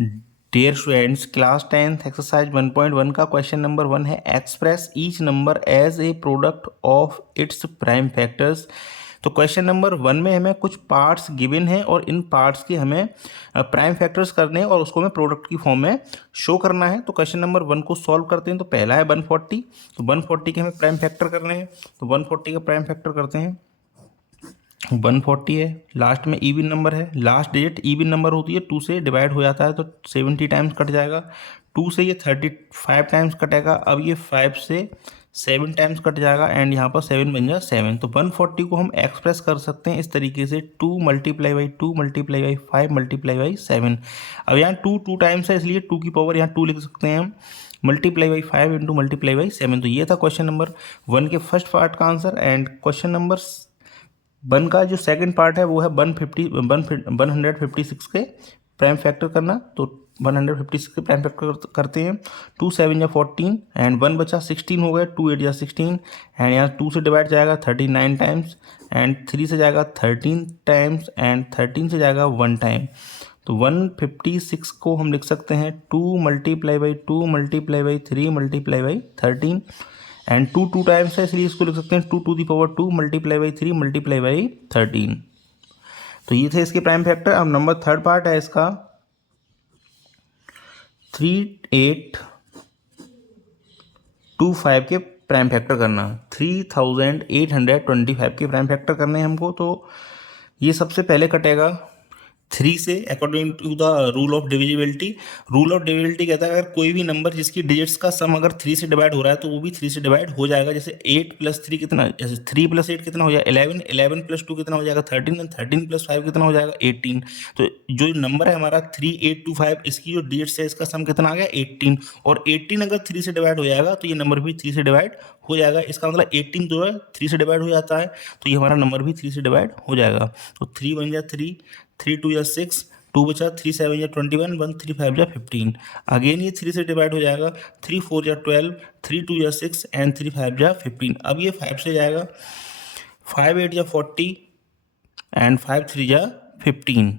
Dear students, class 10th exercise 1.1 का question number 1 है express each number as a product of its prime factors. तो question number 1 में हमें कुछ parts given हैं और इन पार्ट्स की हमें प्राइम फैक्टर्स करने हैं और उसको हमें प्रोडक्ट की फॉर्म में शो करना है। तो क्वेश्चन नंबर 1 को सॉल्व करते हैं। तो पहला है 140, तो 140 के हमें प्राइम फैक्टर करने हैं। तो 140 का प्राइम फैक्टर करते हैं। 140 है, लास्ट में इवन नंबर है, लास्ट डिजिट इवन नंबर होती है, 2 से डिवाइड हो जाता है तो 70 टाइम्स कट जाएगा। 2 से ये 35 टाइम्स कटेगा। अब ये 5 से 7 टाइम्स कट जाएगा एंड यहाँ पर 7 बन जाए 7। तो 140 को हम एक्सप्रेस कर सकते हैं इस तरीके से 2 multiply by 2 multiply by 5 multiply by 7। अब यहाँ 2 टाइम्स है इसलिए 2 की पावर यहाँ 2 लिख सकते हैं हम, multiply by 5 into multiply by 7। तो ये था क्वेश्चन नंबर 1 के फर्स्ट पार्ट का आंसर। एंड क्वेश्चन नंबर 1 का जो सेकंड पार्ट है वो है 156 के प्राइम फैक्टर करना। तो 156 के प्राइम फैक्टर करते हैं। 2 7 या 14 एंड 1 बचा 16 हो गए, 2 8 या 16 एंड यहाँ 2 से डिवाइड जाएगा 39 टाइम्स एंड 3 से जाएगा 13 टाइम्स एंड 13 से जाएगा 1 टाइम। तो 156 को हम लिख सकते हैं 2 multiply by 2 multiply by 3 multiply by 13 and 2 times है इसलिए इसको लिख सकते हैं 2 to the power 2 multiply by 3 multiply by 13। तो ये थे इसके प्राइम फैक्टर। अब नंबर थर्ड पार्ट है इसका 3825 के प्राइम फैक्टर करना। 3825 के प्राइम फैक्टर करने हैं हमको। तो ये सबसे पहले कटेगा 3 से according to the rule of divisibility. Rule of divisibility कहता है अगर कोई भी नंबर जिसकी डिजिट्स का सम अगर 3 से डिवाइड हो रहा है तो वो भी 3 से डिवाइड हो जाएगा। जैसे 8 + 3 कितना, जैसे 3 + 8 कितना हो जाएगा 11, 11 + 2 कितना हो जाएगा 13, 13 + 5 कितना हो जाएगा 18। तो जो नंबर है हमारा 3825, इसकी जो डिजिट्स है इसका सम कितना आ गया 18, और 18 अगर 3 से डिवाइड हो जाएगा तो ये नंबर भी 3 से डिवाइड हो जाएगा। इसका मतलब 18 जो है 3 से डिवाइड हो जाता है तो ये हमारा नंबर भी 3 से डिवाइड हो जाएगा। तो 3 बन जाए 3, 3 2 या 6, 2 बचा, 3 7 या 21, 1 3 5 या 15। अगेन ये 3 से डिवाइड हो जाएगा, 3 4 या 12, 3 2 या 6 एंड 3 5 या 15। अब ये 5 से जाएगा, 5 8 या 40 एंड 5 3 या 15,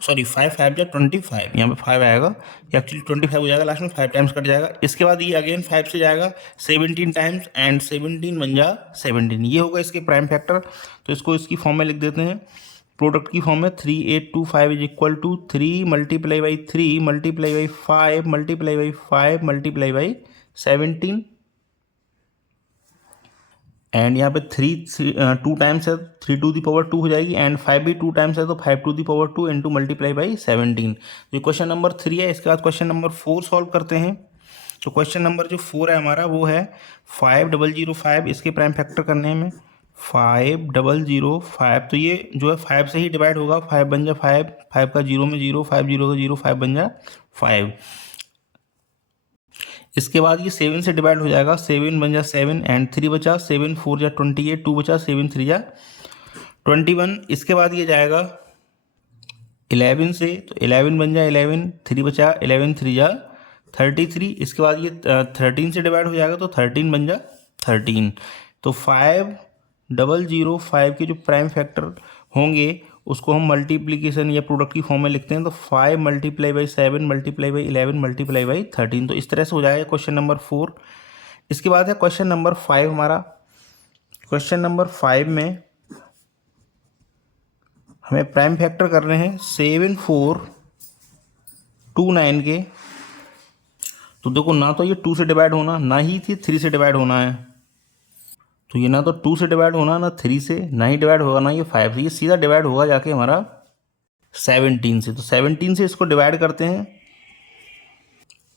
सॉरी 5 5 या 25, यहाँ पे 5 आएगा, एक्चुअली 25 हो जाएगा, लास्ट में 5 टाइम्स कट जाएगा। इसके बाद ये अगेन 5 से जाएगा 17 टाइम्स एंड 17 बन जा 17। ये होगा इसके प्राइम फैक्टर। तो इसको इसकी फॉर्म में लिख देते हैं, प्रोडक्ट की फॉर्म में 3825 is equal to 3 multiply by 3 multiply by 5 multiply by 5 multiply by 17 and यहाँ पे 2 टाइम्स है, 3 टू दी पावर 2 हो जाएगी एंड 5 भी 2 टाइम्स है तो 5 to the power 2 into multiply by 17। ये क्वेश्चन नंबर 3 है। इसके बाद क्वेश्चन नंबर 4 सॉल्व करते हैं। तो क्वेश्चन नंबर जो 4 है हमारा वो है 5005। इसके प्राइम फैक्टर करने हैं हमें 5005। तो ये जो है 5 से ही डिवाइड होगा, 5 बन जा 5, 5 का 0 में 0, 5 0 का 0, 5 बन जा 5। इसके बाद ये 7 से डिवाइड हो जाएगा, 7 बन जा 7 एंड 3 बचा, 7 4 या 28, 2 बचा, 7 3 या 21। इसके बाद ये जाएगा 11 से, तो 11 बन जा 11, 3 बचा, 11 3 या 33। इसके बाद ये 13 से डिवाइड हो जाएगा तो 13 बन जा 13। तो 5005 के जो प्राइम फैक्टर होंगे उसको हम मल्टीप्लिकेशन या प्रोडक्ट की फॉर्म में लिखते हैं। तो 5 multiply by 7 multiply by 11 multiply by 13। तो इस तरह से हो जाएगा क्वेश्चन नंबर 4। इसके बाद है क्वेश्चन नंबर 5 हमारा। क्वेश्चन नंबर 5 में हमें प्राइम फैक्टर कर रहे हैं 7429 के। तो देखो ना तो ये 2 से डिवाइड होना, ना ही 3 से डिवाइड होना है। तो ये ना तो 2 से डिवाइड होना, ना 3 से, ना ही डिवाइड होगा ना ये 5 से। ये सीधा डिवाइड होगा जाके हमारा 17 से। तो 17 से इसको डिवाइड करते हैं,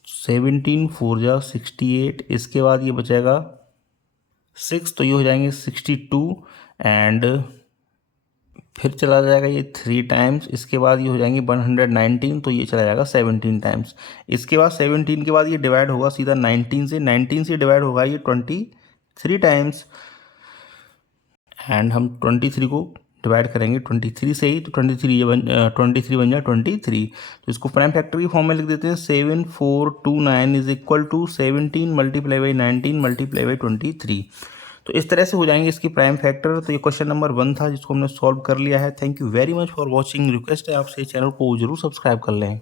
17 4 जा 68। इसके बाद ये बचेगा 6, तो ये हो जाएंगे 62 एंड फिर चला जाएगा ये 3 टाइम्स। इसके बाद ये हो जाएंगे 119, तो ये चला जाएगा 17 टाइम्स। इसके बाद 17 के बाद ये डिवाइड होगा सीधा 19 से, 19 से डिवाइड होगा ये 23 टाइम्स एंड हम 23 को डिवाइड करेंगे 23 से ही, तो 23 बन जा 23। तो इसको प्राइम फैक्टर की फॉर्म में लिख देते हैं, 7429 is equal to 17 multiply by 19 multiply by 23। तो इस तरह से हो जाएंगे इसकी प्राइम फैक्टर। तो ये क्वेश्चन नंबर 1 था जिसको हमने सॉल्व कर लिया है। Thank you very much for watching. Request है आपसे चैनल को जरूर सब्सक्राइब कर लें।